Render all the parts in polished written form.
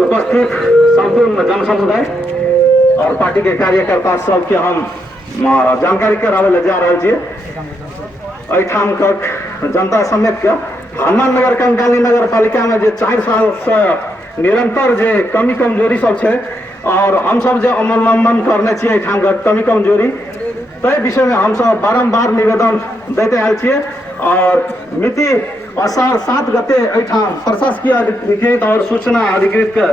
उपस्थित संपूर्ण जन समुदाय और पार्टी के कार्यकर्ता सबके हम जानकारी करावे जा रहा छे। एठाम तक जनता समेत के हनुमान नगर कंकाली नगर पालिका में जो 4 साल से निरंतर जे कमी कमजोरी सब छे और हम सब जो अवलंबन करने छे एठाम के कमी कमजोरी तय विषय में हम सब बारंबार निवेदन देते आयल छे और मिति आषाढ़ 7 गते एठाम प्रशासकीय अधिकृत और सूचना अधिकृत के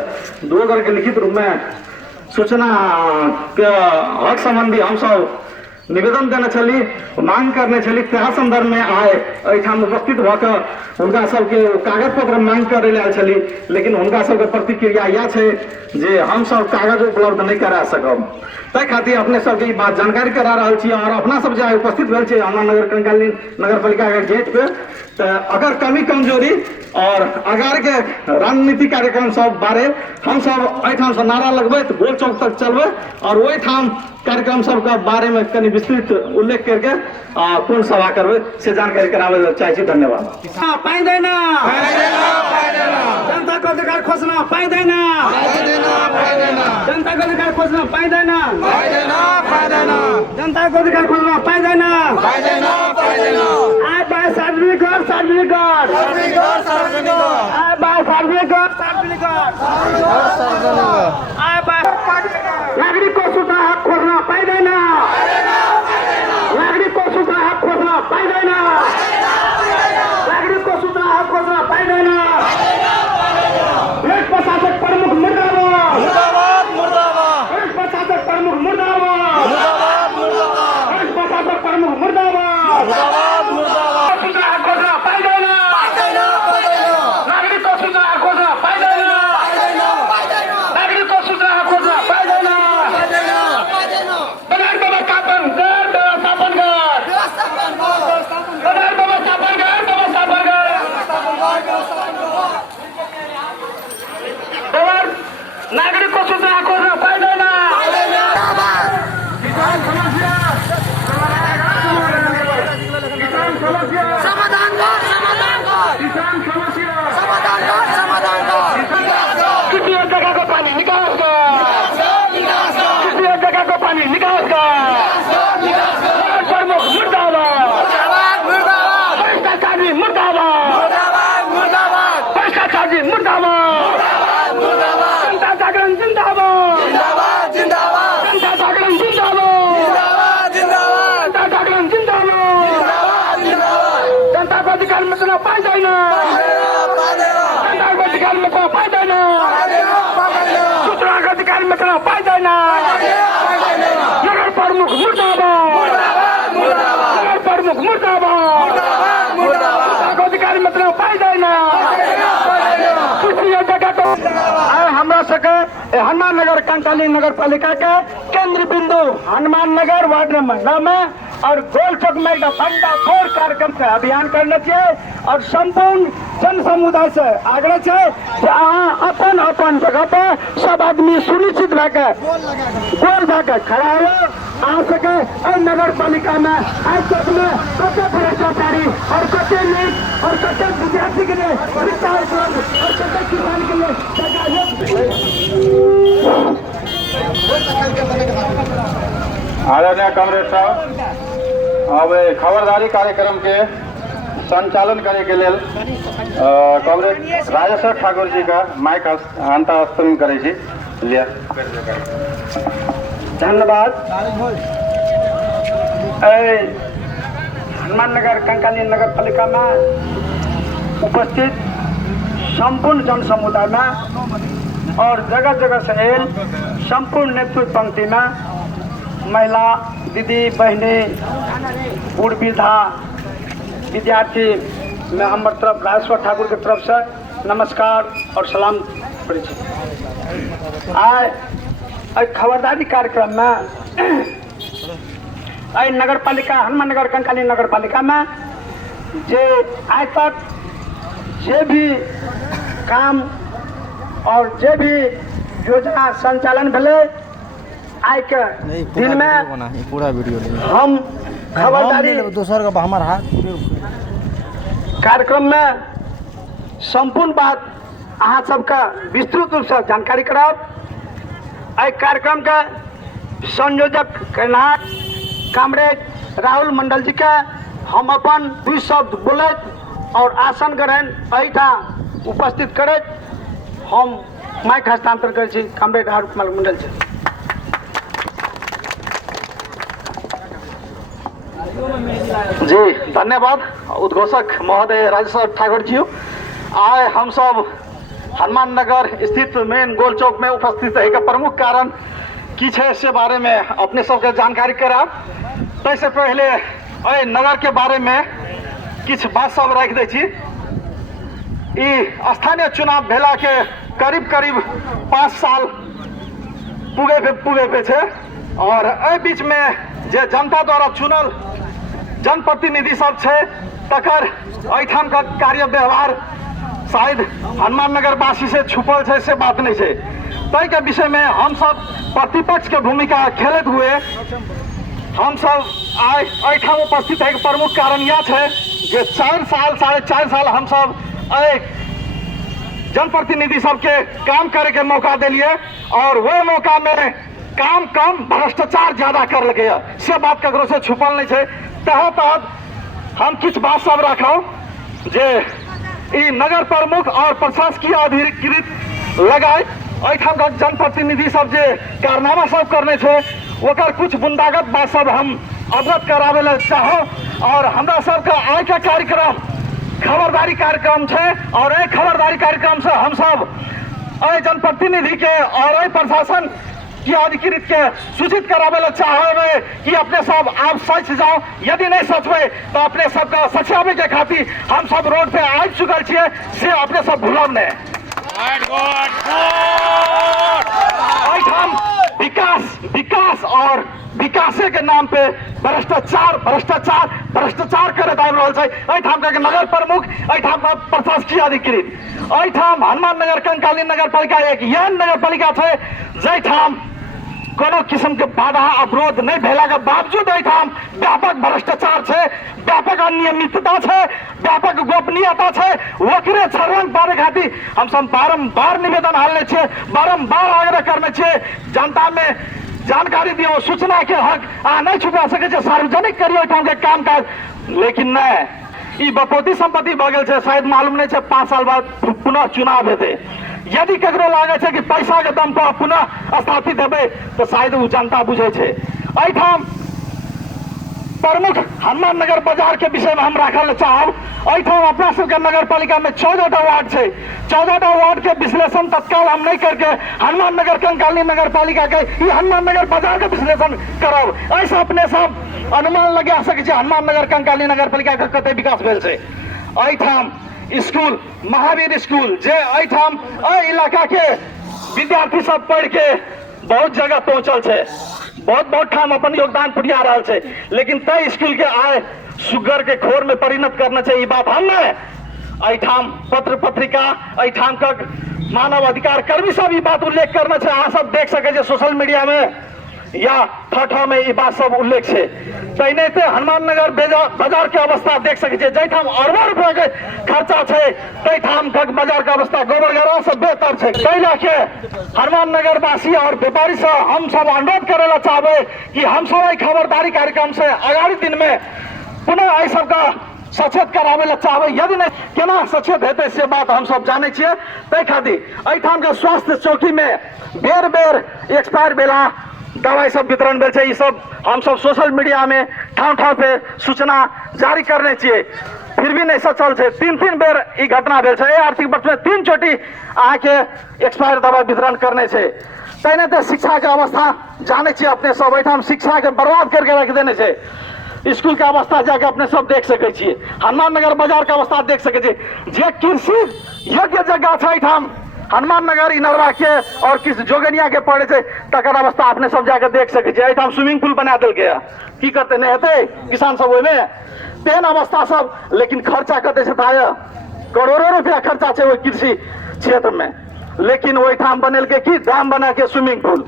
2 के लिखित रूप में सूचना के हक संबंधी हम सब निवेदन देने चली मांग करने चली त्या संदर्भ में आए एठाम उपस्थित भकर उनका सबके कागज पत्र मांग करे ले चली, लेकिन उनका सबके प्रतिक्रिया यह है जे हम सब कागज उपलब्ध नहीं करा सकब। तै खातिर अपने सबके बात जानकारी करा रहा छी और अपना सब जो उपस्थित भेल छे हनुमान नगर कंकाली नगर पालिका के गेट पे तो अगर कमी कमजोरी और अगार के रणनीति कार्यक्रम सब बारे हम सब एठाम से नारा लगबे तो गोल चौक तक चलबे और वही ठाम कार्यक्रम सब के बारे में कनी विस्तृत उल्लेख करके पूर्ण सभा करबे से जानकारी करावे चाहे छी। धन्यवाद। पाइदैन जनताको अधिकार खोज्न पाइदैन, जनताको अधिकार खोज्न पाइदैन, जनताको अधिकार खोज्न पाइदैन। आए बाय सार्वजनिक घर, सार्वजनिक घर, आए बाय सार्वजनिक घर, सार्वजनिक घर, आए बाय नागरिकको सूचना हक खोज्न पाइदैन, नागरिकको सूचना हक खोज्न पाइदैन, नागरिकको सूचना हक खोज्न पाइदैन। भेट प्रशासक प्रमुख मुर्दाबाद, भेट प्रशासक प्रमुख मुर्दाबाद, भेट प्रशासक प्रमुख मुर्दाबाद। सूचना हक खोज्न पाइदैन, नागरिकको सूचना हक खोज्न पाइदैन, नागरिकको सूचना हक खोज्न पाइदैन। बजार व्यवस्थापन कर, व्यवस्थापन कर, बजार व्यवस्थापन कर, व्यवस्थापन कर। बजार नागरिकको सूचना हक खोज्न पाइदैन। किसान समस्या समाधान कर, समाधान कर, किसान समस्या समाधान कर, समाधान कर। किसी एक जगह को पानी निकास कर, किसी एक जगह को पानी निकास कर। प्रमुख मुर्दाबाद, भ्रष्टाचारी मुर्दाबाद, भ्रष्टाचारी मुर्दाबाद, जनता जागरण जिंदाबाद, जनता जागरण जिंदाबाद, जनता जागरण जिंदाबाद। जनता को अधिकार मिलना पाइदैन, जनता को अधिकार मिलना पाइदैन, सूचना को अधिकार मिलना पाइदैन। नगर प्रमुख मुर्दाबाद, नगर प्रमुख मुर्दाबाद, जनता को अधिकार मिलना पाइदैन। किसी जगह को हमरा सके हनुमान नगर कंकाली नगर पालिका के केंद्र बिंदु हनुमान नगर वार्ड नंबर 9 में और गोल चौक में भंडाफोड़ कार्यक्रम का अभियान करना चाहिए और संपूर्ण जन समुदाय से आग्रह है कि अहाँ अपन अपन जगह पे सब आदमी सुनिश्चित रहकर गोल भाकर खड़ा हो आ सके और नगर पालिका में आज तक में कते भ्रष्टाचारी और कते नीच और कते विद्यार्थी के लिए शिक्षा उपलब्ध और कते किसान के लिए आदरणीय कमरेड साहब, अब खबरदारी कार्यक्रम के संचालन करे के लेल कमरेड राजेश्वर ठाकुर जी का माइक हस्तांतरण करे छी। लिया धन्यवाद। हनुमान नगर कंकाली नगर पालिका में उपस्थित संपूर्ण जन समुदाय में और जगह जगह से आयल संपूर्ण नेतृत्व पंक्ति में महिला दीदी बहनी बूढ़ वृद्धा विद्यार्थी में हमारे तरफ राजेश्वर ठाकुर के तरफ से नमस्कार और सलाम करै छी। आइ खबरदारी कार्यक्रम में आई नगर पालिका हनुमान नगर कंकाली नगर पालिका में जे आज तक जे भी काम और जे भी योजना संचालन भेले आई के दिन में पूरा वीडियो हम खबरदारी दोसर का हमार हाथ कार्यक्रम में संपूर्ण बात अहाँ सबका विस्तृत रूप से जानकारी कराब। एहि कार्यक्रम के संयोजक कैलाश कामरेज राहुल मंडल जी के हम अपन 2 शब्द बोलत और आसन ग्रहण एहिठा उपस्थित करैत हम माइक हस्तांतरण करै छी कामरेज राहुल मंडल जी। जी धन्यवाद उद्घोषक महोदय राजेश्वर ठाकुर जी। आए हम सब हनुमान नगर स्थित मेन गोल चौक में उपस्थित है का प्रमुख कारण की है से बारे में अपने सबके जानकारी कराब। तैसे पहले एहि नगर के बारे में किछ बात सब रख दै छी। स्थानीय चुनाव भेला के करीब करीब 5 साल पुगे पे छे और एहि बीच में जे जनता द्वारा चुनल जनप्रतिनिधि सब छे तकर एहिठाम का कार्य व्यवहार शायद हनुमान नगर वासी से छुपल है से बात नहीं है। तय के विषय में हम सब प्रतिपक्ष के भूमिका खेलते हुए हम सब एहिठाम उपस्थित है। प्रमुख कारण यह है कि 4 साल 4.5 साल हम सब जनप्रतिनिधि सबके काम करे के मौका दिलिए और वो मौका में काम कम भ्रष्टाचार ज्यादा कर लगे से बात ककरो से छुपल नहीं है। तहत हम कुछ बात सब रखो जे ई नगर प्रमुख और प्रशासकीय अधिकृत लगाए एहिठाम का जनप्रतिनिधि सब जे कारनामा सब करने थे ओकर कुछ बुंदागत बात सब हम अवगत करावे ला चाहो। और हमरा सबका आय का कार्यक्रम खबरदारी कार्यक्रम है और एक खबरदारी कार्यक्रम से हम सब जनप्रतिनिधि के और प्रशासन की अधिकृत के सूचित करावे ला चाहे कि अपने सब आप सच जाओ। यदि नहीं सचबे तो अपने सबका सचावे के खातिर हम सब रोड पे आ चुकल छिए से अपने सब भूलब नहीं। विकास और विकासे के नाम पे भ्रष्टाचार करत आबि रहल छै। एहिठाम का नगर प्रमुख एहिठाम का प्रशासकीय अधिकृत एहिठाम हनुमान नगर कंकाली नगर पालिका एक एहन नगर पालिका छै जैठाम कोनो किस्म के बाधा अवरोध नहीं भेला के बावजूद एहिठाम व्यापक भ्रष्टाचार है, व्यापक अनियमितता है, व्यापक गोपनीयता है। ओकरे छरंग पारे खातिर हम सब बारंबार निवेदन हालने छे, बारंबार आग्रह करने छे जनता में जानकारी दियो, सूचना के हक आ नहीं छुपा सके छे, सार्वजनिक करियो एहिठाम के काम काज। लेकिन नहीं ई बपोती संपत्ति भ गेल छे, शायद मालूम नहीं छे 5 साल बाद पुनः चुनाव हेते। यदि ककरो लागे छे कि पैसा के दम पर पुनः स्थापित हेबे तो शायद वो जनता बुझे छे। एहिठाम प्रमुख हनुमान नगर बाजार के विषय में हम राखल चाहब। एहिठाम अपना सबके नगर पालिका में 14टा वार्ड छे। 14टा वार्ड के विश्लेषण तत्काल हम नहीं करके हनुमान नगर कंकाली नगर पालिका के ई हनुमान नगर बाजार के विश्लेषण करब। ऐसा अपने सब अनुमान लगा सके छे हनुमान नगर कंकाली नगर पालिका के कते विकास भेल छे। एहिठाम स्कूल महावीर स्कूल जे एहिठाम इलाका के विद्यार्थी सब पढ़ के बहुत जगह पहुंचल छे, बहुत ठाम अपन योगदान पुटिया रहा है। लेकिन तय स्कूल के आय सुगर के खोर में परिणत करना चाहिए बात हम नहीं। एहिठाम पत्र पत्रिका एहिठाम का मानव अधिकार कर्मी सब ये बात उल्लेख करना चाहिए। अहाँ सब देख सके सोशल मीडिया में या ठा में ये बात सब उल्लेख है। तैने हनुमान नगर बाजार के अवस्था देख सके जैठाम अरबों रुपया के खर्चा है तैठाम बाजार के अवस्था गोबरगढ़ से बेहतर है। कैला के हनुमान नगर वासी और व्यापारी से हम सब अनुरोध करे चाहबे कि हम सब खबरदारी कार्यक्रम से आगामी दिन में पुनः एहि सबका सचेत करावे ला चाहबे। यदि नहीं केना सचेत हेते से बात हम सब जाने छिए। तै खातिर एहिठाम के स्वास्थ्य चौकी में बेर बेर एक्सपायर भेला दवाई सब वितरण भेल छै। सब हम सब सोशल मीडिया में ठाव पे सूचना जारी करने चाहिए, फिर भी नहीं सचल है। 3 बेर ई घटना भेल छै। आर्थिक वर्ष में 3 चोटी आके एक्सपायर दवाई वितरण करने छै। तैने तो शिक्षा के अवस्था जाने चाहिए अपने सब। एहिठाम शिक्षा के बर्बाद करके रख देने छै। स्कूल के अवस्था जाके अपने सब देख सके छिए। हनुमान नगर बाजार के अवस्था देख सके छिए। जे कृषि योग्य जगह छै एहिठाम हनुमान नगर इनरवा के और किस जोगनिया के पड़े थे तकर अवस्था अपने सब जाके देख सके छिए। एहिठाम स्विमिंग पूल बना देल गया, की करते नहीं हेते किसान सब ओहिमे तेहन अवस्था सब। लेकिन खर्चा कते से था करोड़ों रुपया खर्चा है वो कृषि क्षेत्र में। लेकिन ओहिठाम बनेलकै कि डैम बना के स्विमिंग पूल।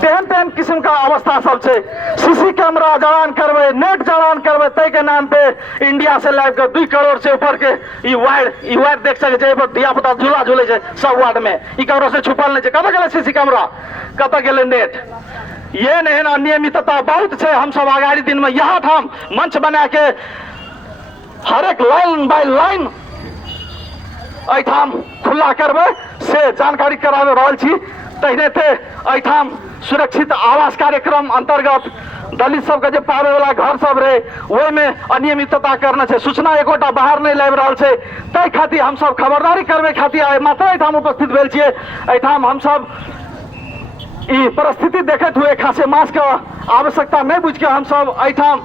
तेहन तेहन किस्म का अवस्था सब छै। सीसी कैमरा जड़ान करबै, नेट जड़ान करबै, तै के नाम पे इंडिया से लाइव के 2 करोड़ से ऊपर के ई वायर देख सकै छै, पर धिया पुता झूला झूले छै सब वार्ड में। ई ककरो से छुपल नहीं छै। कतऽ गेलै सीसी कैमरा, कतऽ गेलै नेट? ये नहीं अनियमितता बहुत है। हम सब आगाड़ी दिन में यहाँ ठाम मंच बना के हर एक लाइन बाय लाइन एठाम खुला करबै से जानकारी करावे रहल छी। तहिने थे एठाम सुरक्षित आवास कार्यक्रम अंतर्गत दलित सबके जे पावे वाला घर सब रहे ओहि में अनियमितता करना छै। सूचना एकोटा बाहर नहीं लाबि रहल छै। तै खातिर हम सब खबरदारी करबै खातिर आइ मात्र एठाम उपस्थित भेल छियै। एठाम हम सब ई परिस्थिति देखते हुए खासे मास्क के आवश्यकता नहीं बुझ के हम सब एठाम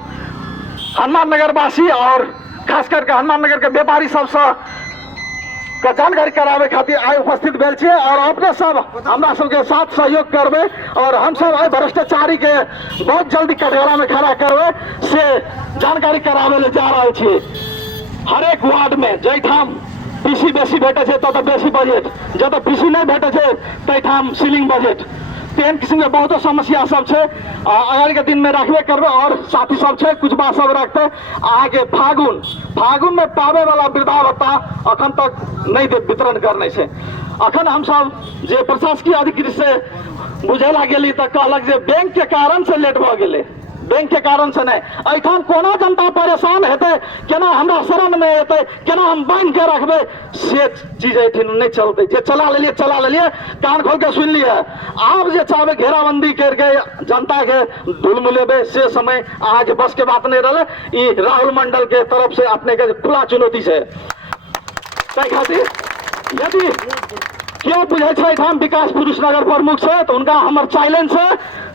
हनुमान नगर वासी और खास करके हनुमान नगर के व्यापारी सबसे का जानकारी करावे खातिर आइ उपस्थित भेल छियै। और अपने सब हमरा सबके साथ सहयोग करबै और हम सब आइ भ्रष्टाचारी के बहुत जल्दी कटघरा में खड़ा करबै से जानकारी करावे ले जा रहल छियै। हर एक वार्ड में जैठाम पीसी बेसी भेटे छै ततऽ बेसी बजट, जतऽ पीसी नहीं भेटे छै तैठाम सीलिंग बजट। तेहन किस्म के बहुत समस्या सब छै। अगाड़ी के दिन में रखबे करबे और साथी सब छै कुछ बात सब रखते। आगे फागुन में पावे वाला वृद्धा भत्ता अखन तक नहीं वितरण करने छै। अखन हम सब जे प्रशासकीय अधिकारी से बुझेला गेली तऽ कहलक जे बैंक के कारण से लेट भ गेलै। बैंक के कारण से नहीं, एठाम कोना जनता परेशान हेतै, केना हमरा शरण में एतै, केना हम बांध के रखबै, से चीज एठिन नहीं चलते। जे चला लेलिए कान खोल के सुन लिया। आब जे चाहबे घेराबंदी करके जनता के धुलमुलेबे से समय अहाँ के बस के बात नहीं रहे। ई राहुल मंडल के तरफ से अपने के खुला चुनौती है। तै खातिर यदि क्यों बुझे छै एठाम विकास पुरुष नगर प्रमुख छै तो उनका हमर चैलेंज है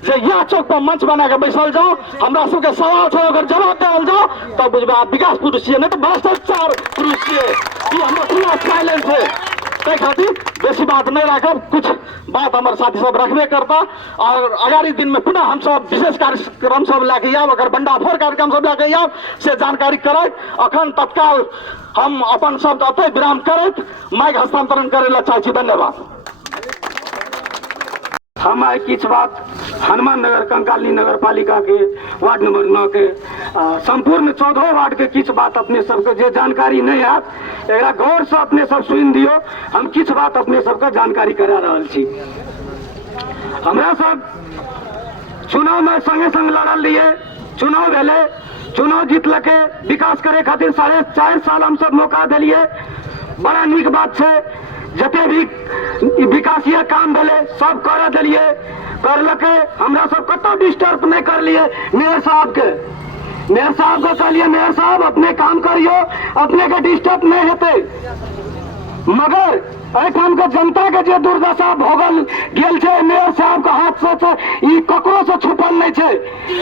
जे यह चौक पर मंच बना के बैसल जाओ, हमरा सबके सवाल छै अगर जवाब देल जाओ तब बुझबे आप विकास पुरुष छियै, नहीं तो भ्रष्टाचार पुरुष छियै। ई हमर खुला चैलेंज है। तै खातिर बेसी बात नहीं रखब, कुछ बात हमारे साथी सब रखबे करता। और अगाड़ी दिन में पुनः हम सब विशेष कार्यक्रम सब लेके आब, अगर भंडाफोड़ कार्यक्रम सब लेके आब से जानकारी करत। अखन तत्काल हम अपन शब्द अतः विराम करत माइक हस्तांतरण करे ला चाहै छी। धन्यवाद। हम आइ किछ बात हनुमान नगर कंकाली नगर पालिका के वार्ड नंबर 9 के संपूर्ण 14 वार्ड के किछ बात अपने सबके जे जानकारी नहीं आत एकरा गौर से अपने सब सुनि दियो। हम किछ बात अपने सबके जानकारी करा रहल छी। हमरा सब चुनाव में संगे संग लड़ल रहिए, चुनाव भेले, चुनाव जीतलके, विकास करे खातिर 4.5 साल हम सब मौका दिलिए। बड़ा नीक बात छै, जते भी विकासीय काम भेले सब कर दिलिए, करलके। हमरा सब कतौ डिस्टर्ब नहीं कर लिए। मेयर साहब के कहलिए मेयर साहब अपने काम करियो, अपने के डिस्टर्ब नहीं हेते। मगर एठाम के जनता के जे दुर्दशा भोगल गेल छै मेयर साहब के हाथ से ई ककरो से छुपल नहीं छै।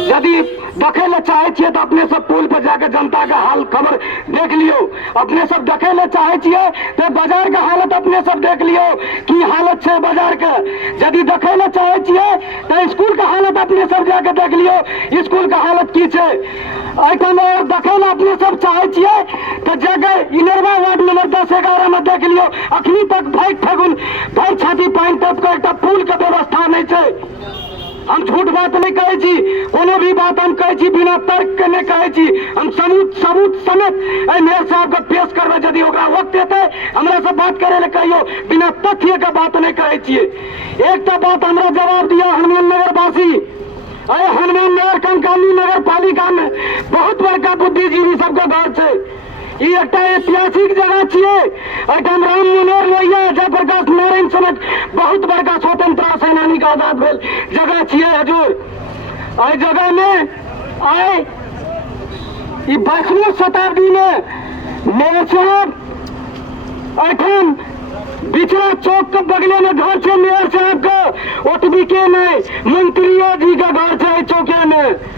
यदि देखे ले चाहे छिए तो अपने सब पुल पर जाके जनता का हाल खबर देख लियो। अपने सब देखे ले चाहे छिए तो बाजार के हालत अपने सब देख लियो की हालत छै बाजार के। यदि देखे ले चाहे छिए तो स्कूल का हालत अपने सब जाके देख लियो, स्कूल का हालत की छै। एठाम और देखे ले अपने सब चाहे छिए तो जगह इनरवा वार्ड नंबर 10-11 में देख लियो, अखनी तक भर छाती पानी टप के एकटा पुल के व्यवस्था नहीं छै। हम झूठ बात नहीं कहे छी, कोनो भी बात हम कहे छी बिना तर्क के नहीं कहे छी। हम सबूत समेत मेयर साहब के पेश करबे, यदि ओकरा वक्त हेतै हमरा से बात करे ले कहियो, बिना तथ्य के बात नहीं कहे छिए। एकटा बात हमरा जवाब दिया हनुमान नगर वासी, अरे हनुमान नगर कंकाली नगर पालिका में बहुत बड़का बुद्धिजीवी सबके घर छै। ई एकटा ऐतिहासिक जगह छियै। एठाम राम मनोहर लोहिया, जयप्रकाश नारायण सनक बहुत बड़का स्वतंत्रता सेनानी का आजाद भेल जगह छियै हजूर। एहि जगह में आइ ई 22वीं शताब्दी में मेयर साहब एठाम बिचरा चौक के बगले में घर छै मेयर साहब के, ओतबी के नहीं मंत्रियों जी का घर छै चौके में।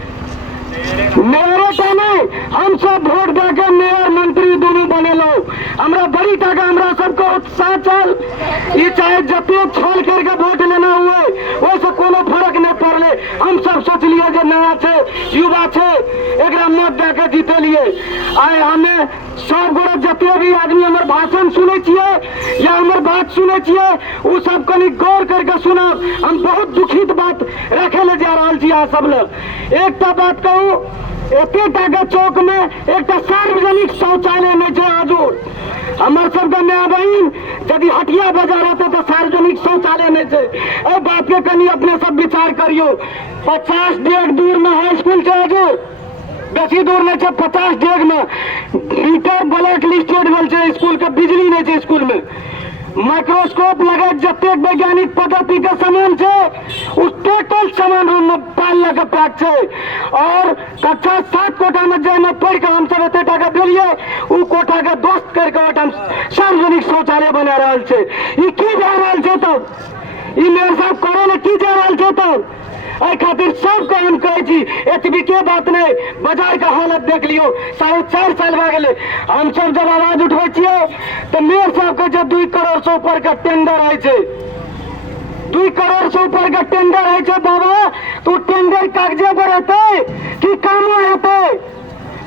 मेयरो का नहीं, हम सब वोट देके मेयर मंत्री दोनों बनेलो। हमरा बड़ी टाका हमरा सबको उत्साह चल, ये चाहे जते छल करके वोट लेना हुए वैसे कोनो फर्क नहीं पड़ले। हम सब सोच लिया जे नया छै, युवा छै, एकरा मत दे के जीते लिए आए हमें सब गोरे जते भी आदमी हमारे भाषण सुने छिए या हमारे बात सुने छिए वो सब कनी गौर करके सुना। हम बहुत दुखित बात रखे ले जा रहा छिए सब लोग। एक बात कहूँ, एतेटा के चौक में एक सार्वजनिक शौचालय नहीं है। हजूर हमारे सबका नया बहन यदि हटिया बाजार आता तो सार्वजनिक शौचालय नहीं है। और बात के कनी अपने सब विचार करियो। 50 डेग दूर में हाई स्कूल है हजूर, बेसी दूर नहीं है। 50 डेग में मीटर ब्लैक लिस्टेड मिल है स्कूल के, बिजली नहीं है स्कूल में। माइक्रोस्कोप लगे जते वैज्ञानिक पद्धति के सामान है उस टोटल सामान रूम में पाल लगे पैक है। और कक्षा 7 कोठा में जाए में पढ़ के हम सब एते टाका दिलिए उ कोठा के दोस्त करके हम सार्वजनिक शौचालय बना रहा है। ये की जा रहा है तब ये मेरे साहब करे ले की जा रहा है तब एहि खातिर सबके हम कहै छी एतबी के बात नहीं, बाजार का हालत देख लियो। 4.5 साल भए गेलै हम सब जब आवाज उठबै छियै तो मेयर साहब के 2 करोड़ से ऊपर का टेंडर है 2 करोड़ से ऊपर का टेंडर है बाबा। तो टेंडर कागजे पर हेतै कि कामो हेतै?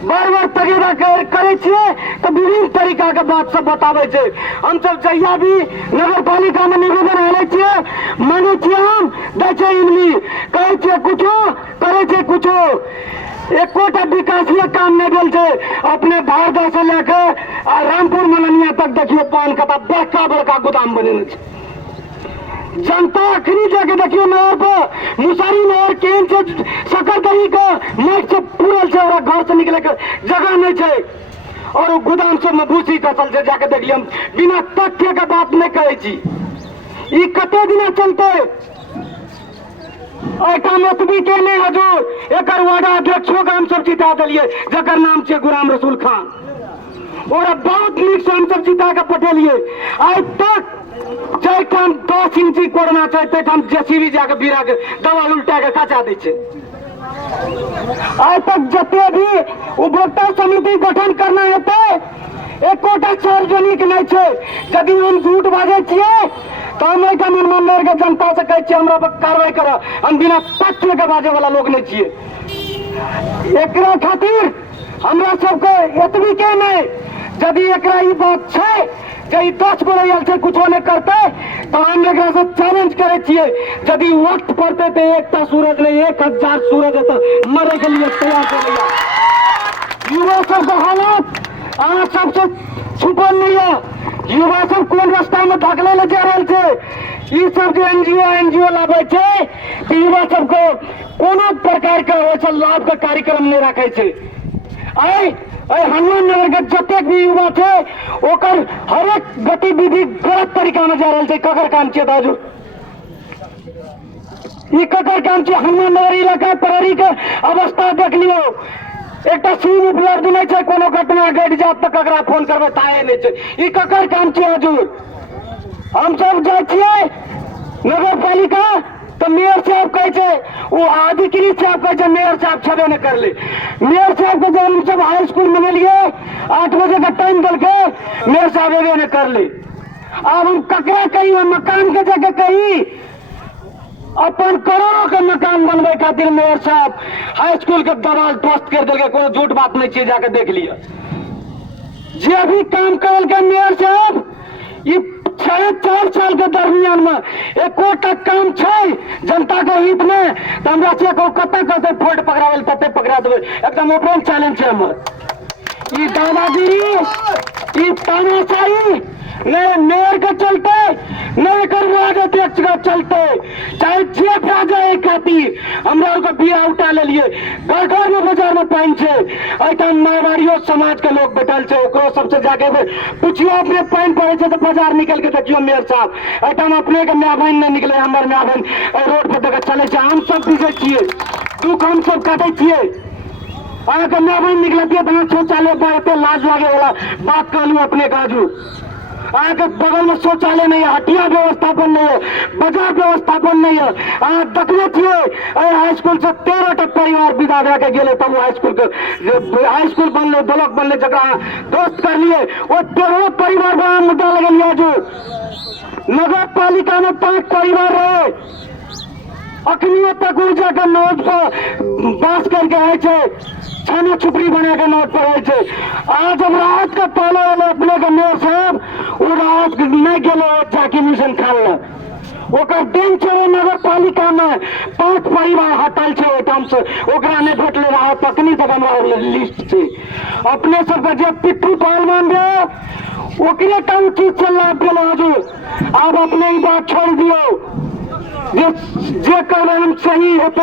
बार बार तगेदा करे छिए तो विभिन्न तरीका के बात सब बताबे छै। हम सब जहिया भी नगर पालिका में निवेदन हेले छिए माने छिए हम दै छै इमली कहै छिए कुछो करे छै कुछो। एकोटा विकासीय काम नहीं भेल छै। अपने भारदा से लेके रामपुर मलनिया तक देखियो पान का बड़का बड़का गोदाम बनेने छै। जनता अखनी जाके देखियो नहर पर मुसारी नहर केहन छै, सकरदही का माइक से पूरल छै, घर से निकले के जगह नहीं छै। और गोदाम सब में भूसी कसल छै, जाके देखिए। हम बिना तथ्य के बात नहीं कहै छी। ई कते दिन चलते एठाम एतबी के नहीं हजूर एक वार्ड अध्यक्षों का हम सब जिता दिलिए जकर नाम छै गुलाम रसूल खान। और बहुत नीक से हम सब जिता के पठेलिए। आज तक जैठाम 10 इंची कोरोना छै तैठाम जेसीबी जाके बीरा के दवाई उल्टा के खचा दै छै। आज तक जते भी उपभोक्ता समिति गठन करना हेतै एकोटा सार्वजनिक नहीं छै। यदि हम झूठ बाजै छियै तो हम ईमानदार के जनता से कहै छियै हमरा पर कार्रवाई कर। हम बिना तथ्य के बाजे वाला लोग नहीं छियै। एकरा खातिर हमरा सबके एतबी के नहीं यदि एकरा ई बात छै जे 10 गो रैयल छै कुछो नहीं करते तो हम एकरा से चैलेंज करे छियै। यदि वक्त पड़ते तो एकटा सूरज नहीं 1000 सूरज है तो मरे के लिए तैयार हो गया। युवा सब का हालत अहाँ सबसे छुपल नहीं है। युवा सब कौन रास्ता में धकले ले जा रहे थे। ये सब जो एनजीओ लाभे छे तो युवा सबको कोनो प्रकार के वैसा लाभ का कार्यक्रम नहीं रखे छे। हनुमान नगर के जतेक भी युवा थे ओकर हरेक गतिविधि गलत तरीका में जा रहा है। ककर काम छे दाजू ये ककर काम छे? हनुमान नगर इलाका प्रहरी के अवस्था देख लियो। एक सीन उपलब्ध नहीं है, कोनो घटना घट जात तक ककरा फोन करबे ताए नहीं है। ये ककर काम छे हजूर? हम सब जाए छिए नगर पालिका तो मेयर साहब कहे वो अधिकृत साहब कहे मेयर साहब छबे न कर ले। मेयर साहब को जब हम सब हाई स्कूल में लिए 8 बजे का टाइम दल के मेयर साहब एबे न कर ले। अब हम ककरा कही मकान के जगह कही अपन करोड़ों के मकान बनवे खातिर मेयर साहब हाई स्कूल के दबाल ध्वस्त कर दिल। कोनो झूठ बात नहीं चाहिए, जाके देख लिया जे भी काम करल के मेयर साहब ये 4.5 साल के दरमियान में एकोटा काम छै जनता के हित में तो हमरा से कते कते फोल्ट पकड़ावे तते पकड़ा देवे। एकदम ओपन चैलेंज है हमर। ई दादागिरी ई तानाशाही नहीं मेयर के चलते नहीं कर वार्ड अध्यक्ष का चलते चाहे जे आ जाए खातिर हमरा को बिया उठा ले लिए। घर में बाजार में पाइन छे ऐठा मारवाड़ियों समाज के लोग बैठल छे ओकरो सबसे जाके पूछियो अपने पाइन पड़े छे तो बाजार निकल के देखियो मेयर साहब ऐठा अपने के माय बहन नहीं निकले। हमर माय बहन रोड पर देखे चले छे। हम सब पीछे छिए दुख हम सब काटे छिए। अहाँ के माय बहन निकलती तो शौचालय पर लाज लागे वाला बात कहलू अपने काजू। अहाँ के बगल में शौचालय नहीं है, हटिया व्यवस्थापन नहीं है, बाजार व्यवस्थापन नहीं है। अहाँ देखले छिए हाई स्कूल से 13टा परिवार विदा भए के गेले तब हाई स्कूल बनले ब्लॉक बनले जकरा दोस्त कर लिए वो 13 परिवार बड़ा मुद्दा लगलिए। जो नगर पालिका में 5 परिवार रहे अखनियों तक ऊर्जा के नोट पर बास करके आए छे छाना छुपड़ी बना के नोट पड़े थे। आज हम राहत का पहले वाले अपने के मेयर साहब वो राहत नहीं गेले जाके मिशन खाल ओकर दिन छे नगर पालिका में 5 परिवार हटल छे ओटम से ओकरा ने भेटले रहा तकनी तक हमरा लिस्ट से अपने सब के जे पिट्ठू पहलवान रे ओकरे काम की चल रहा गेलो हजूर अब अपने ही बात छोड़ दियो जे कहबे हम सही होते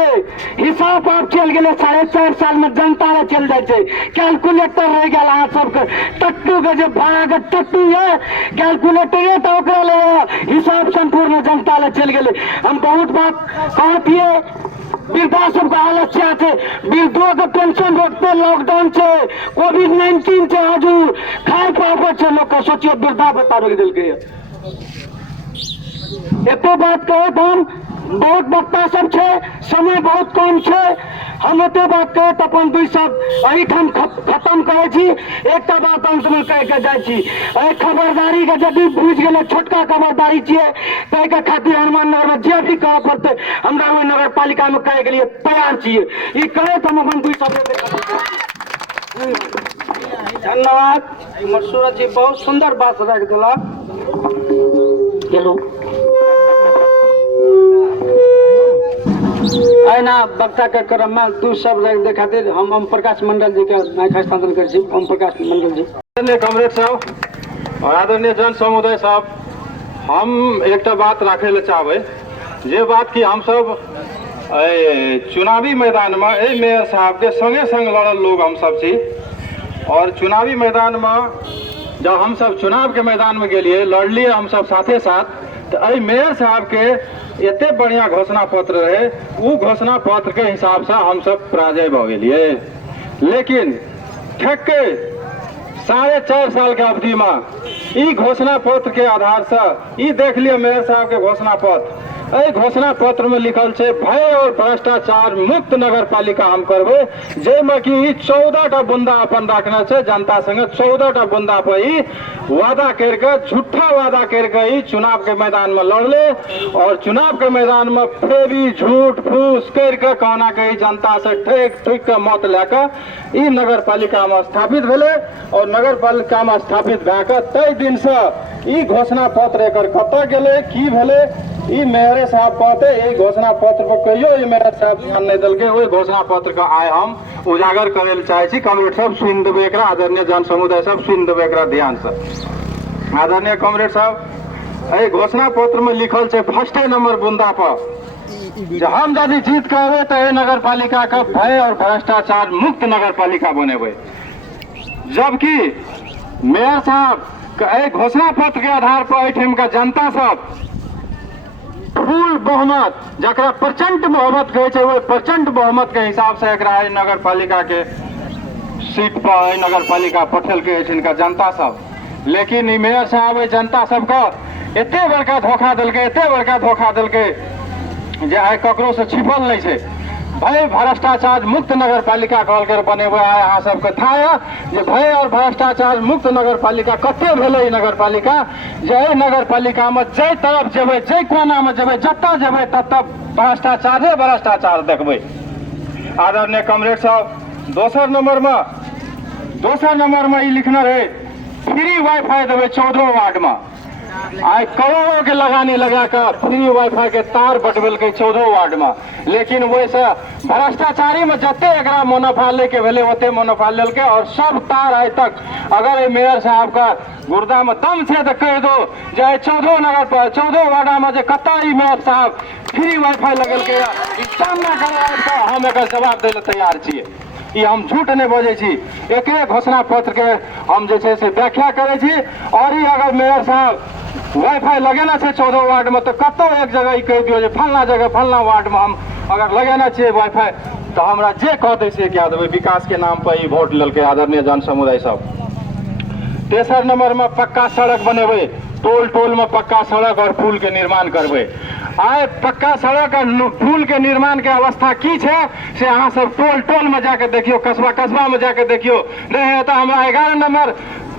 हिसाब आप चल गए 4.5 साल में जनता रे चल जाए छे कैलकुलेटर रह गया अहाँ सबके टट्टू के जे भाग टट्टू है कैलकुलेटर तो ओकरा ले हिसाब संपूर्ण जनता ले चल गए। हम बहुत बात कहतिए वृद्धा सबके हालत से आते वृद्धों के पेंशन रोकते लॉकडाउन से कोविड-19 से हजूर खाए पाबे छे लोग के सोचियो वृद्धा बता रोक दिल के एतो बात कहे तो हम बहुत वक्ता सब छे समय बहुत कम छे हम एते बात कहे तो अपन दुई सब अही ठाम खत्म करे छी। एक बात अंत में कह के जाय छी खबरदारी के यदि बुझ गेले छोटका खबरदारी छिए तय के खातिर हनुमान नगर में जे भी करे पड़ते हमरा ओइ नगर पालिका में कहे के लिए तैयार छिए ई कहे तो हम अपन दुई सब धन्यवाद। सूरज जी बहुत सुंदर बात रख दिला चलो आइना वक्ता के क्रम में दू सब रख खातिर हम ओम प्रकाश मंडल जी के माइक हस्तांतरण कर छी। ओम प्रकाश मंडल जी आदरणीय कॉमरेड साहब और आदरणीय जन समुदाय साहब हम एक बात रखे ले चाहबे जे बात की हम सब चुनावी मैदान में मेयर साहब के संगे संग लड़ल लोग हम सब छी और चुनावी मैदान में जब हम सब चुनाव के मैदान में गेलिए लड़लिए हम सब साथे साथ तो मेयर साहब के एते बढ़िया घोषणा पत्र रहे वो घोषणा पत्र के हिसाब से हम सब पराजय भ गेलिए। लेकिन ठक के 4.5 साल के अवधि में ई घोषणा पत्र के आधार से ई देख लिया मेयर साहब के घोषणा पत्र घोषणा पत्र में लिखल छे भय और भ्रष्टाचार मुक्त नगर पालिका हम करबे जेमे कि 14टा बुंदा अपन रखना छे जनता संगे 14टा बुंदा पर ही वादा करके झूठा वादा करके ही चुनाव के मैदान में लड़ले और चुनाव के मैदान में फेरी झूठ फूस करके कहना के जनता से ठेक ठुक के मत लेकर ई नगर पालिका में स्थापित भेले और नगर पालिका में स्थापित भए तय दिन से ई घोषणा पत्र एकर कतऽ गेले की भेले ई मेयर साहब कहते ई घोषणा पत्र पर कहियो ई मेयर साहब ध्यान नहीं देलके ओई घोषणा पत्र का आय हम उजागर करे ले चाहे छी। कॉमरेड साहब सुन देबे एकरा आदरणीय जन समुदाय सब सुन देबे एकरा ध्यान से। आदरणीय कॉमरेड साहब ए घोषणा पत्र में लिखल छे फर्स्ट नंबर बुंदा पर हम यदि जीत करबे तो ए नगर पालिका का भय और भ्रष्टाचार मुक्त नगर पालिका बनेबे जबकि मेयर साहब के घोषणा पत्र के आधार पर एठम का जनता सब फूल बहुमत जकरा प्रचंड बहुमत कहे छे वो प्रचंड बहुमत के हिसाब से एकरा नगर पालिका के सीट पर नगर पालिका पठल के इनका जनता सब। लेकिन ई मेयर साहब जनता सबका एते बड़का धोखा दिलके जे आइ ककरो से छिपल नहीं छे भय भ्रष्टाचार मुक्त नगर पालिका कहकर बनेबे आइ अहाँ सबके था जे भय और भ्रष्टाचार मुक्त नगर पालिका कते भेले नगर पालिका जे नगर पालिका में जे तरफ जेबे जे कोना में जेबे जत्ता जेबे तत्ता भ्रष्टाचार देखबे। आदरणीय कॉमरेड साहब दोसर नंबर में ई लिखना रहे फ्री वाईफाई देवे 14 वार्ड में आइ करोड़ों के लगानी लगा कर फ्री वाईफाई के तार बटवेल के 14 वार्ड में। लेकिन वैसे भ्रष्टाचारी में जते एकरा मुनाफा लेके भेले ओते मुनाफा लेलके और सब तार आइ तक अगर मेयर साहब का गुर्दा में दम छे तो कह दो जे 14 वार्ड में जे कता ई मेयर साहब फ्री वाईफाई लगल के सामना करवा हम एक जवाब दे तैयार छिए। ई हम झूठ नहीं बजे छी एक घोषणा पत्र के हम जे से व्याख्या करे छी और ई अगर मेयर साहब वाईफाई लगेना छे 14 वार्ड में तो कतो एक जगह ई कह दियो जे फलना जगह फलना वार्ड में हम अगर लगेना छे वाईफाई तो हमरा जे कहते से क्या देबे विकास के नाम पर ई वोट ललके। आदरणीय जन समुदाय सब तेसर नंबर में पक्का सड़क बनेबे टोल में पक्का सड़क और पुल के निर्माण करबे। आइ पक्का सड़क और पुल के निर्माण के अवस्था की छे से अहाँ सब टोल में जाके देखियो कस्बा में जाके देखियो नहीं तो हमरा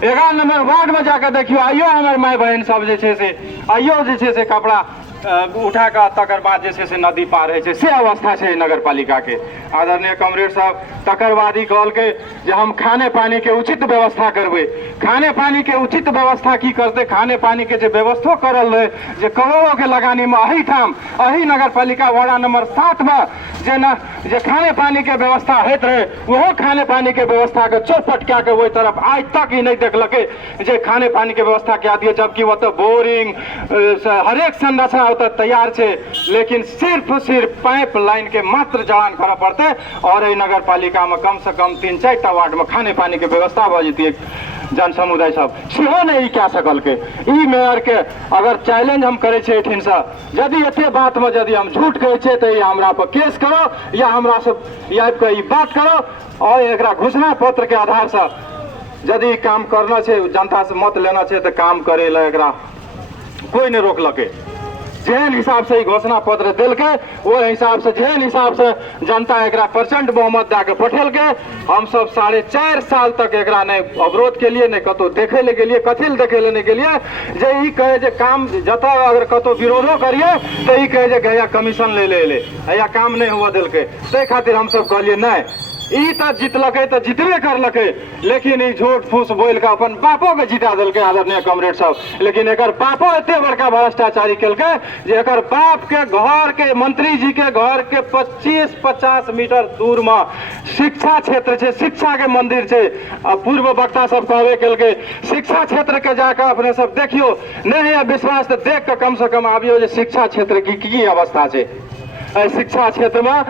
11 नंबर वार्ड में जाके देखियो आइयो हमारे माय बहन सब जे छे से आइयो जे छे से कपड़ा उठा कऽ तकर बाद जे छै से नदी पार होइ छै, से अवस्था छै नगर पालिका के। आदरणीय कॉमरेड साहब तकर बाद ही कहलकै जे हम खाने पानी के उचित व्यवस्था करबै। खाने पानी के उचित व्यवस्था की करते, खाने पानी के जे व्यवस्थो करल रहे, जे करोड़ों के लगानी में अही ठाम अही नगर पालिका वार्ड नंबर 7 में जे खाने पानी के व्यवस्था होइत रहे, वहो खाने पानी के व्यवस्था के चौपट कए के ओहि तरफ आज तक ही नहीं देखलकै जे खाने पानी के व्यवस्था कए दिए, जबकि ओतऽ बोरिंग हरेक संरचना ओतऽ तैयार छै, लेकिन सिर्फ पाइप लाइन के मात्र जड़ान करऽ पड़ते और एहि नगर पालिका में कम से कम 3-4 टा वार्ड में खाने पानी के व्यवस्था भऽ जेतियै। जन समुदाय सब सेहो नहीं ई कए सकलकै। ई मेयर के अगर चैलेंज हम करे छे एठिन से, यदि एते बात में यदि हम झूठ कहे छे तो हमरा पर केस करो या हमरा से आबि के ई बात करो और एकरा घोषणा पत्र के आधार से यदि काम करना छे, जनता से मत लेना छे तो काम करे ला एकरा कोई नहीं रोकलकै। जेहन हिसाब से घोषणा पत्र दिलकै ओहि हिसाब से जेहन हिसाब से जनता एकरा % बहुमत दे के पठेलकै। हम सब 4.5 साल तक एकरा नहीं अवरोध के लिए नहीं कतो देखे ले गेलिए, कथी ले देखे ले नहीं गेलिए जे ई कहे जे काम जतऽ अगर कतो विरोधो करिए तो ई कहे जे गया कमीशन ले या काम नहीं हुआ दिलकै। तै खातिर हम सब कहलिए नहीं, ई तो जीतलकै तो जीतबे करलकै, लेकिन ई झूठ फूस बोल के अपन बापो के जिता दिलकै आदरणीय कॉमरेड साहब। लेकिन एकर बापो एते बड़का भ्रष्टाचारी केलकै जे एकर बाप के घर के मंत्री जी के घर के 25-50 मीटर दूर में शिक्षा क्षेत्र छै, शिक्षा के मंदिर छै। पूर्व वक्ता सब कहबे केलकै शिक्षा क्षेत्र के जाकर अपने सब देखियो, नहीं है विश्वास तो देख के कम से कम आबियो जे शिक्षा क्षेत्र की अवस्था छै। शिक्षा क्षेत्र में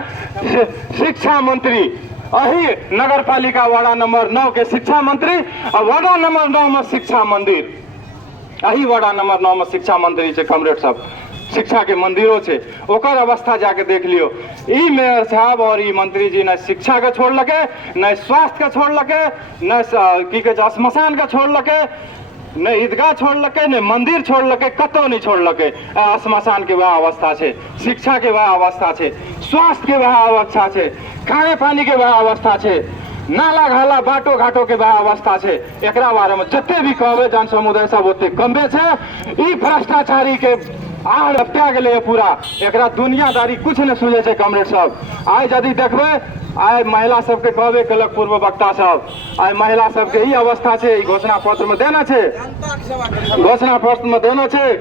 शिक्षा मंत्री अही नगर पालिका वार्ड नंबर 9 के शिक्षा मंत्री और वार्ड नंबर 9 में शिक्षा मंदिर, अही वार्ड नंबर 9 में शिक्षा मंत्री छै कॉमरेड साहब, शिक्षा के मंदिरों छै, ओकर अवस्था जाके देख लियो। ई मेयर साहब और ई मंत्री जी न शिक्षा के छोड़लकै, न स्वास्थ्य के छोड़लकै, न की कहे श्मशान के छोड़लकै, न ईदगाह छोड़लकै, न मंदिर छोड़लकै, कतौ नहीं छोड़लकै। श्मशान के वह अवस्था छै, शिक्षा के वह अवस्था छै, स्वास्थ्य के वह अवस्था छै, खाने पानी के वह अवस्था छै, नाला घाला बाटो घाटो के वह अवस्था छै। एकरा बारे में जते भी कहबे जन समुदाय सब ओते कमे छै। ई भ्रष्टाचारी के आड़ लपटा गेलै पूरा, एकरा दुनियादारी कुछ नहीं सुझे छै कॉमरेड साहब। आइ यदि देखबै आइ महिला सबके कहबे केलक पूर्व वक्ता साहब, आइ महिला सबके ई अवस्था छै, ई घोषणा पत्र में देना छै, घोषणा पत्र में देना छै,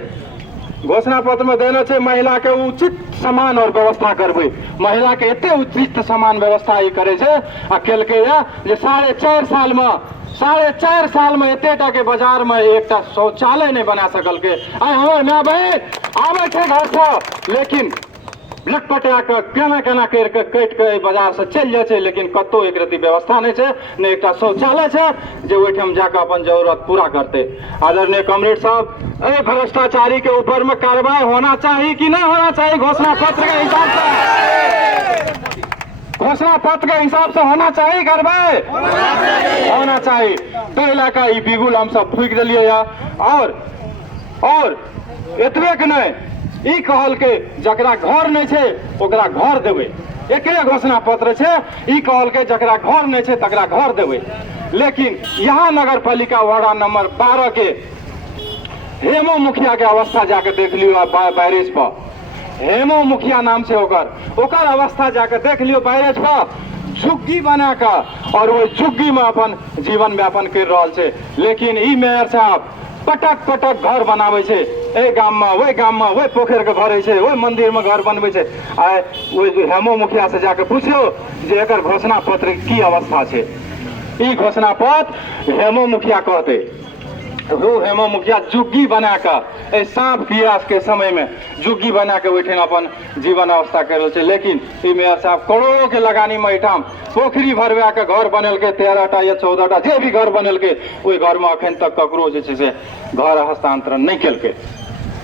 घोषणा पत्र में देना छै महिला के उचित सम्मान और व्यवस्था करबै। महिला के एते उचित सम्मान व्यवस्था ई करे छै आ केलकै या जे 4.5 साल में एतेटा के बाजार में एकटा शौचालय नहीं बना सकलकै। आइ हमर माय बहिन आबै छै घर से, लेकिन लटपटा के केना कर के कटि के बाजार से चल जाए छै, लेकिन कतौ एक रति व्यवस्था नहीं छै, ने एकटा शौचालय छै जे ओहिठाम जाकर अपन जरूरत पूरा करते। आदरणीय कॉमरेड साहब, ए भ्रष्टाचारी के ऊपर में कार्रवाई होना चाहिए कि नहीं होना चाहिए? घोषणा पत्र के हिसाब से, घोषणा पत्र के हिसाब से होना चाहिए कार्रवाई, होना चाहिए। तो इलाका ई बिगुल हम सब फूक दिलिए या और एतबे के नहीं, ई कहल के जकरा घर नहीं छै ओकरा घर देबै, एकरे घोषणा पत्र छै। ई कहल के जकरा घर नहीं छै तकरा घर देबै, लेकिन यहाँ नगर पालिका वार्ड नंबर 12 के हेमो मुखिया के अवस्था जाके देख लियो बैरेज पर, हेमो मुखिया नाम से ओकर अवस्था जाके देख लियो बैरेज पर, झुग्गी बना कर और वो झुग्गी में अपन जीवन यापन कर रहा है। लेकिन ई मेयर साहब पटक घर बनावे छै, ए गाम में वही गाम में वही पोखर के भरे छै, वही मंदिर में घर बनवे छै। आइ वही हेमो मुखिया से जाके पूछियो जे एकर घोषणा पत्र की अवस्था छै। ई घोषणा पत्र हेमो मुखिया कहते, वो हेमो मुखिया झुग्गी बना कर सांप कीड़ा के समय में झुग्गी बना के ओहिठाम अपन जीवन अवस्था कर रहल छै। लेकिन ई मेयर साहब करोड़ों के लगानी में ओहिठाम पोखरी भरवा के घर बनेलकै, 13टा या 14टा जे भी घर बनेलकै, ओहि घर में अखन तक ककरो जे छै से घर हस्तांतरण नहीं केलकै।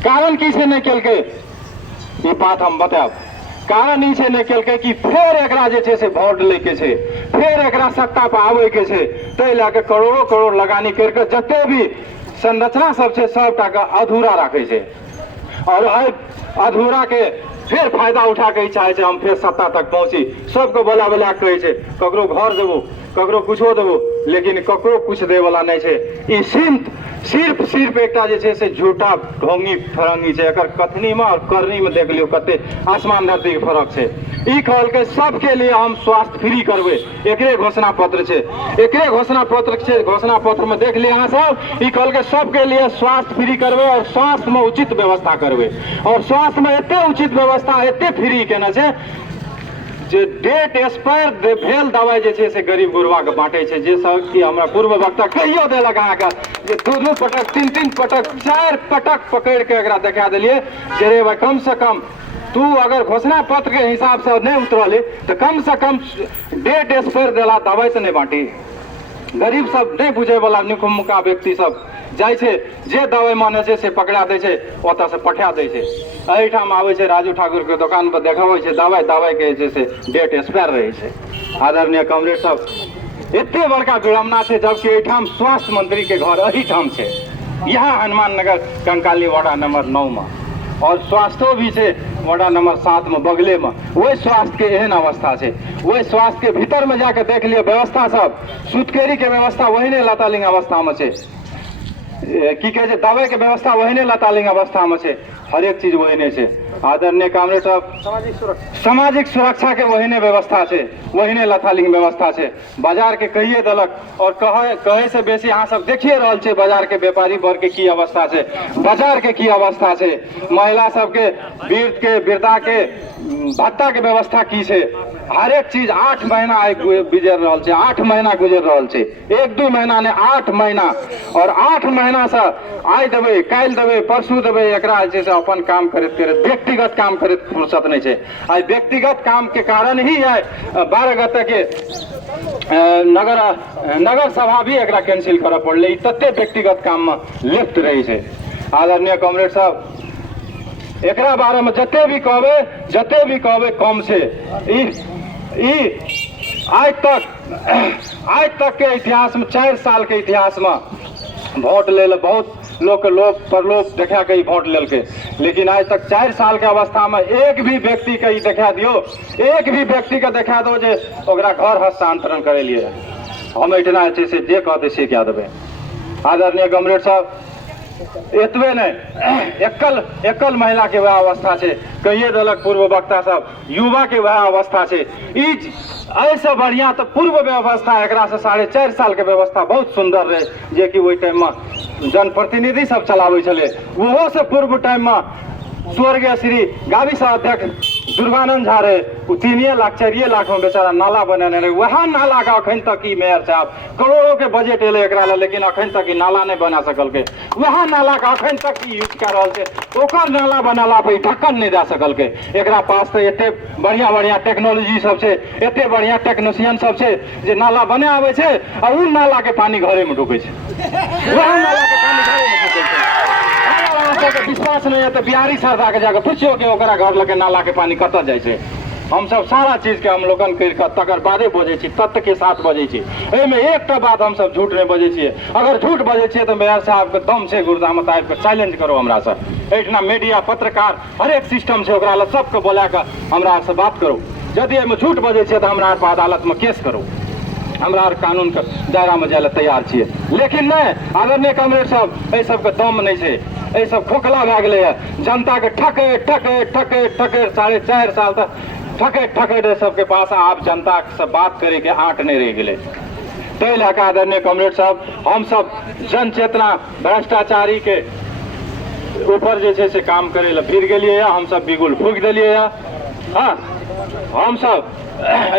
कारण की छै नहीं केलकै, ई बात हम बतायब। कारण ई छै नहीं केलकै कि फेर एकरा जे छै से वोट लै के छै, फेर एकरा सत्ता पर आबै के छै, ताहि लए के करोड़ लगानी करके जते भी संरचना सब छै सबटा के अधूरा राखे छै और अधूरा के फिर फायदा उठा के चाहे छै हम फिर सत्ता तक पहुंची। सबको बोला के कहे छै ककरो घर देबो, ककरो कुछो देबो, लेकिन ककरो कुछ दे वाला नहीं छै। ई सिर्फ एकटा जे छै से झूठा ढोंगी फरंगी छै। एकर कथनीमे और करनीमे देख लियौ कते आसमान धरतीके फर्क छै। ई कहलकै सबके लिए हम स्वास्थ्य फ्री करबै, एकरे घोषणा पत्र छै, एकरे घोषणा पत्र छै। घोषणा पत्र में देख लिया अहाँ सब, ई कहलकै सबके लिए स्वास्थ्य फ्री करबै और स्वास्थ्य में उचित व्यवस्था करबै। और स्वास्थ्य में एते उचित व्यवस्था एते फ्री केना छै जे डेट एक्सपायर भेल दवाई जे छै से गरीब गुरबा के बांटे छै। जे सब कि हमरा पूर्व वक्ता कहियो देलक अहाँके जे 2 पटक 3 पटक 4 पटक पकड़ के एकरा देखा देलिए जे रे भाई कम से कम तू अगर घोषणा पत्र के हिसाब से नहीं उतरले तो कम से कम डेट एक्सपायर देला दवाई तो नहीं बांटी। गरीब सब नहीं बुझे वाला निकुम्मुका व्यक्ति सब जाय छै, जे दवाई माने छै से पकड़ा दै छै, ओतऽ से पठा दै छै। एहिठाम आबै छै राजू ठाकुर के दुकान पर देखाबै छै दवाई के जे छै से डेट एक्सपायर रहै छै। आदरणीय कमरेड सब, एते बड़का विडम्बना छै जबकि एहिठाम स्वास्थ्य मंत्री के घर एहिठाम छै, यहाँ हनुमान नगर कंकाली वार्ड नंबर 9 में, और स्वास्थ्य भी छै वार्ड नंबर 7 में बगले में। वही स्वास्थ्य के एहन अवस्था छै, वही स्वास्थ्य के भीतर में जाके देख लियो व्यवस्था सब, सुतकेरी के व्यवस्था वही लतालिंग अवस्था में छै, की कहे छै दवाई के व्यवस्था वही लतालिंग अवस्था में छै, हर एक चीज वही छै। आदरणीय कामरेड साहब, सामाजिक सुरक्षा के वही व्यवस्था छै, वही लतालिंग व्यवस्था छै। बाजार के कहिए देलक और कहे से बेसी अहाँ सब देखिए रहल छै बाजार के व्यापारी वर्ग के की अवस्था छै, बाजार के की अवस्था छै, महिला सबके वृद्ध के वृद्धा के भत्ता के व्यवस्था की छै। हर एक चीज 8 महीना गुजर रहा है, 8 महीना गुजर रहा है, 1-2 महीना ने 8 महीना, और 8 महीना से आइ देवे काल्हि देवे परसू देवे एकरा जे से अपन काम करैत करैत व्यक्तिगत काम करैत फुर्सत नहीं है। आई व्यक्तिगत काम के कारण ही है 12 गते के नगर सभा भी एकरा कैंसिल करऽ पड़ले, तते व्यक्तिगत काम में लिप्त रही है। आदरणीय कॉमरेड साहब, एकरा बारे में जते भी कहबे कम से। आज तक के इतिहास में 4 साल के इतिहास में वोट ले बहुत लोग के लोग देखा के वोट लेलके, लेकिन आज तक 4 साल के अवस्था में एक भी व्यक्ति के देखा दियो, एक भी व्यक्ति के देखा दो जे ओकरा घर हस्तांतरण करे लिए हम इतना अच्छे से जे कहते से क्या देवे। आदरणीय कमरेड साहब, एतबे नहीं, एकल महिला के वह अवस्था है, कहिए देलक पूर्व वक्ता सब, युवा के वह अवस्था है। ऐसे बढ़िया तो पूर्व व्यवस्था एकरा से 4.5 साल के व्यवस्था बहुत सुंदर रहे, जे कि वही टाइम में जनप्रतिनिधि सब चलावे छले। वो से पूर्व टाइम में स्वर्गीय श्री गाविसा अध्यक्ष दुर्गानंद झा रहे, 3 लाख 4 लाख में बेचारा नाला बनेने रहे। वह नाला का अखन तक ही मेयर साहब करोड़ों के बजट एले एकरा ला, लेकिन अखन तक ही नाला नहीं बना सकल के। वह नाला का अखन तक ही यूज कर रहा है, ओकर नाला बनाला पे ढक्कन नहीं दे सकल के। एकरा पास तो एते बढ़िया टेक्नोलॉजी सब छै, एते बढ़िया टेक्नीशियन सब छै जे नाला बने आवे छै, और उ नाला के पानी घरे में ढुके छै, वह नाला के पानी घरे में ढुके छै। विश्वास नहीं है तो बिहारी सरदा के जाकर पूछियो कि ओकरा घर लगे नाला के पानी कत जाए छै। हम सब सारा चीज के हम लोगन कर तकर बादे बजे छी, तथ्य के साथ बजे छी। एमे एकटा बात हम सब झूठ नहीं बजे छिए। अगर झूठ बजे छिए तो मेयर साहब के दम से गुरदामत आबि के चैलेंज करो हमरा से। एठना मीडिया पत्रकार हर एक सिस्टम से ओकरा ला सबके बोला के हमरा से बात करो। यदि एमे झूठ बजे छिए तो हमरा पर अदालत में केस करो, हमरा कानून के दायरा में जाए तैयार छिए। लेकिन नहीं, आदरणीय कमरेड साहब, ए सब के दम नहीं छै, ए सब खोखला भए गेलै है। जनता के ठके 4.5 साल तक ठके सबके पास आब जनता से बात करे के आंट नहीं रह गए। ताहि लए कऽ आदरणीय कमरेड साहब, हम सब जन चेतना भ्रष्टाचारी के ऊपर जे छै से काम करे ला भिड़ गेलिए। हम सब बिगुल फूक दिलिए। हाँ, हम सब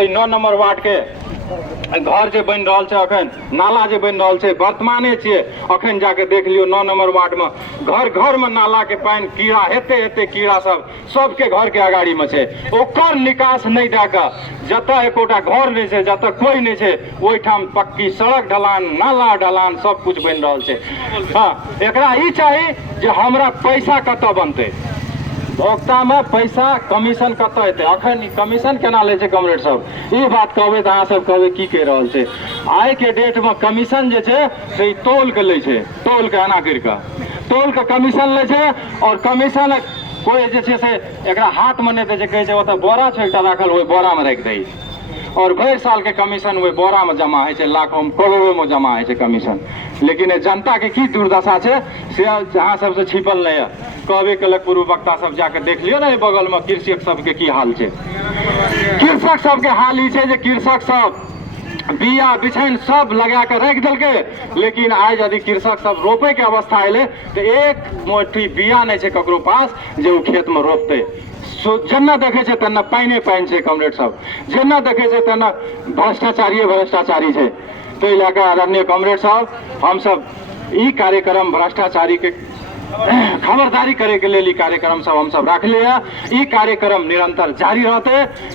9 नंबर वार्ड के घर जे बन रहा है, अखन नाला जे बन रहा है, वर्तमाने छिए। अखन जाके देख लियो 9 नंबर वार्ड में घर में नाला के पानी कीड़ा हेते कीड़ा सब सबके घर के अगाड़ी में छै। ओकर निकास नहीं दे के जतऽ एकोटा घर नहीं छै, जतऽ कोई नहीं छै, ओहि ठाम पक्की सड़क ढलान, नाला ढलान सब कुछ बन रहा है। हाँ, एकरा ई चाही जे हमरा पैसा कतऽ बनते, भोक्ता में पैसा कमीशन कत हेतै। अखन कमीशन केना ले छै कमरेड साहब, ई बात कहबै तऽ अहाँ सब कहबै की कहि रहल छै। आइ के डेट में कमीशन जे छै से तोल के ले छै, तोल के एना करि कऽ तोल के कमीशन ले छै। और कमीशन कोई जे छै से एकरा हाथ में नहि दै छै, कहै छै ओतऽ बोरा छै एकटा राखल, ओहि बोरा में राखि दै। और भरि साल के कमीशन वे बोरा में जमा है छै, लाखों करोड़ों में जमा है कमीशन। लेकिन जनता के की दुर्दशा है से अहाँ सबसे छिपल नहीं है। कहबे कलक पूर्व वक्ता सब जाके देख लियो ना बगल में कृषक सबके की हाल है। कृषक सबके हाल ई है जे कृषक सब बिया बिछैन सब लगा के रख दिलके, लेकिन आज यदि कृषक सब रोपे के अवस्था अले तो एक मोटी बिया नहीं है ककरो पास जे वो खेत में रोपते। जेना देखे छै तेना पाइने पाइन छै कमरेड सब, जेना देखे छै तेना भ्रष्टाचारी छै। तो लैके आदरणीय कमरेड साहब, हम सब ई कार्यक्रम भ्रष्टाचारी के खबरदारी करे के लिए कार्यक्रम सब हम सब रख लिया। ई कार्यक्रम निरंतर जारी रहते।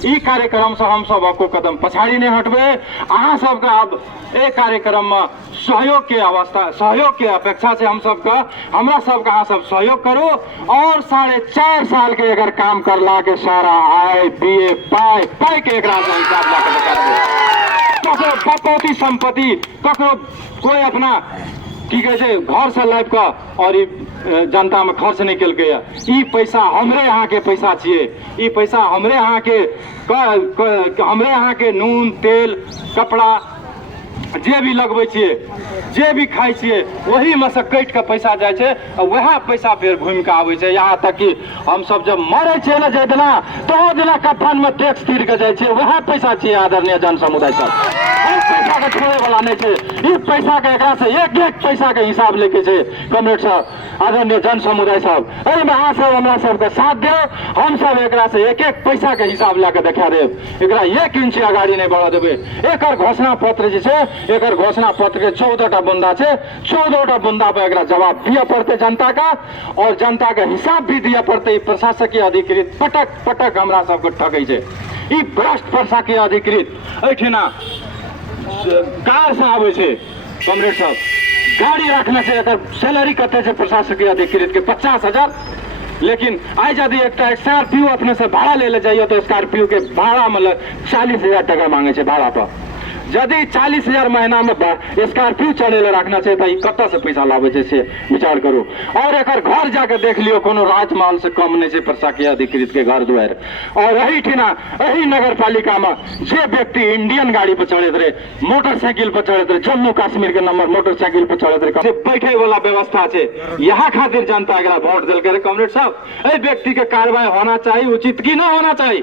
ई कार्यक्रम से हम सब आपको कदम पछाड़ी नहीं हटबे। अहाँ सबका अब ए कार्यक्रम में सहयोग के अवस्था, सहयोग के अपेक्षा से हम सबका हमरा सबका अहाँ सब सहयोग करो और 4.5 साल के अगर काम करला के सारा आय बीए पाई के एकरा से हिसाब ला के बता देबे। ककरो बपौती संपत्ति, ककरो कोई अपना की कहे छै घर से लाइब का और जनता में खर्च नहीं कल गया। ई पैसा हमरे यहाँ के पैसा छिए। ई पैसा हमरे यहाँ के नून तेल कपड़ा जे भी लगबै छिए, जे भी खाई छिए, वही में से कट के पैसा जाए छै और वह पैसा फिर घूम के आबै छै। यहाँ तक कि हम सब जब मरे छिए ना जाए दिना तो दिना कफन में टैक्स तीर के जाए छै, वह पैसा छिए आदरणीय जन समुदाय सब। पैसा के छोड़े वाला नहीं छै। ई पैसा के एकरा से एक पैसा के हिसाब लेके छै कमरेड साहब, आदरणीय जन समुदाय साहब। एहिमे अहाँ सब हमरा सबके साथ दियो, हम सब एकरा से एक पैसा के हिसाब लेके देखा देब। एकरा 1 इंच आगाड़ी नहीं बढ़ा देबे। एकर घोषणा पत्र जे छै, एकर घोषणा पत्र के 14टा बुंदा छै। 14टा बुंदा पर एकरा जवाब दिया पड़ते जनता का, और जनता के हिसाब भी दिया पड़ते। प्रशासकीय अधिकृत पटक पटक हमरा सबके ठकै छै। ई भ्रष्ट प्रशासकीय अधिकृत एठिना कार से आबै छै कमरेड साहब, गाड़ी रखने से एकर सैलरी कते छै प्रशासकीय अधिकृत के 50,000। लेकिन आज यदि एक स्कॉर्पियो अपने से भाड़ा ले जाइए तो स्कॉर्पियो के भाड़ा मतलब 40,000 टका मांगे छै भाड़ा पर। यदि 40,000 महीना में स्कॉर्पियो चले रखना चाहिए तो कत से पैसा लावे छै से विचार करू। और एक घर जाके देख लियो, कोनो राजमहल से कम नहीं है प्रशासकीय अधिकृत के घर द्वार। और यही ठिना यही नगर पालिका में जे व्यक्ति इंडियन गाड़ी पर चढ़े रहे, मोटरसाइकिल पर चढ़े रहे, जम्मू कश्मीर के नंबर मोटरसाइकिल पर चढ़े रहे, बैठे वाला व्यवस्था है, यहाँ खातिर जनता एकरा वोट दिल करे। कमरेड साहब, ए व्यक्ति के कार्रवाई होना चाहिए, उचित की ना होना चाहिए।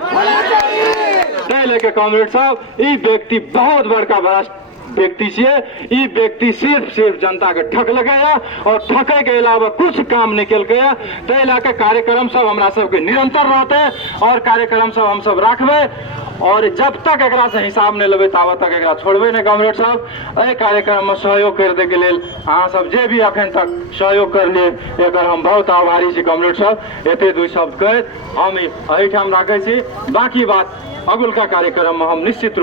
लेके कमरेड साहब, ई व्यक्ति बहुत बड़का भ्रष्ट व्यक्ति छे। ई व्यक्ति सिर्फ जनता के ठक लगाया और ठके के अलावा कुछ काम नहीं कल गया। तै लाके कार्यक्रम सब हमरा सबके निरंतर रहते और कार्यक्रम सब हम सब रखबे। और जब तक एकरा से हिसाब नहीं लेबे ताब तक एकरा छोड़बे नहीं। कमरेड साहब, ए कार्यक्रम में सहयोग कर दे के लेल अहाँ सब जे भी अखन तक सहयोग कर लिए एकर हम बहुत आभारी छी। कमरेड साहब, एते दू शब्द कहैत हम एहिठाम राखै छी। बाकी बात अगुलका कार्यक्रम में हम निश्चित